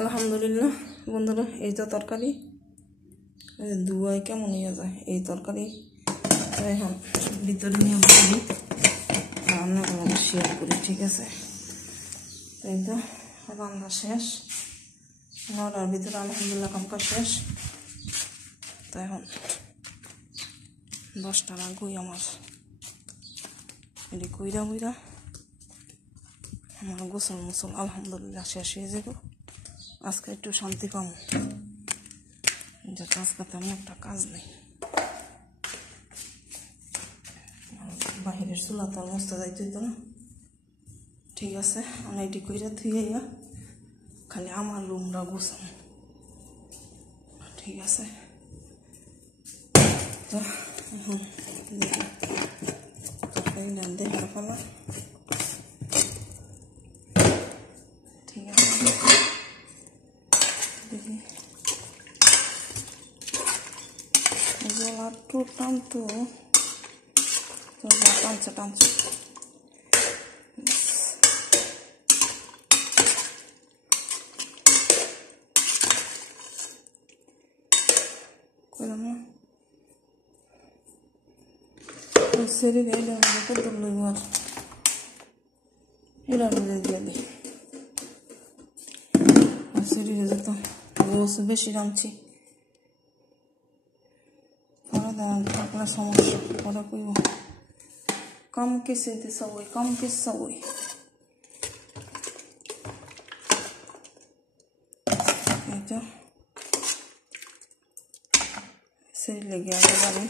আলহামদুলিল্লাহ বন্ধুরা, এই তো তরকারি দুয়াই কেমন হয়ে যায় এই তরকারি। এখন ভিতরে নিয়ে বলি রান্না করবো, শেয়ার করি, ঠিক আছে? এই তো রান্না শেষ, নটার ভিতরে আলহামদুলিল্লাহ কামকা শেষ। তো এখন 10টা রাখবই আমার এটি কইরা বইরা আমার গোসল মুসল আলহামদুলিল্লাহ শেষ হয়ে যাব। আজকে একটু শান্তি পাবো, যেটা আজকে তেমন একটা কাজ নেই। বাহিরের চুলা তো মস্ত যাইতে হইতো না, ঠিক আছে? আমি এটি কইরা থুইয়া খালি আমার রুমটা গোছাম, ঠিক আছে? তো এখন তরকারি রান্ধে ফেলা, ঠিক আছে? দেখি জল একটু টানতো, টানছে টানছে। কইলাম না সেরি দিয়ে কত লইব, আর এরা দিয়ে দিয়ে দিই। আর সেরি যেত রোজ বেশি রাঁধছি, পরে দেন আপনার সমস্যা, পরে কইব कम किसे दे सवई, कम किस सवई। तो सही लगे आगे बारी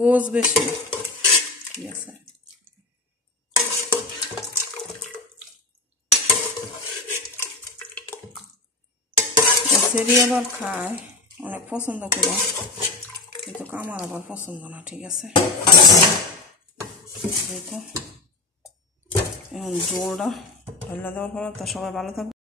গোস বেশি, ঠিক আছে? সেরি আবার খায়, অনেক পছন্দ করে, কিন্তু আমার আবার পছন্দ না, ঠিক আছে? এখন জোরটা ঢেলে দেওয়ার পর তা সবাই ভালো থাকবে।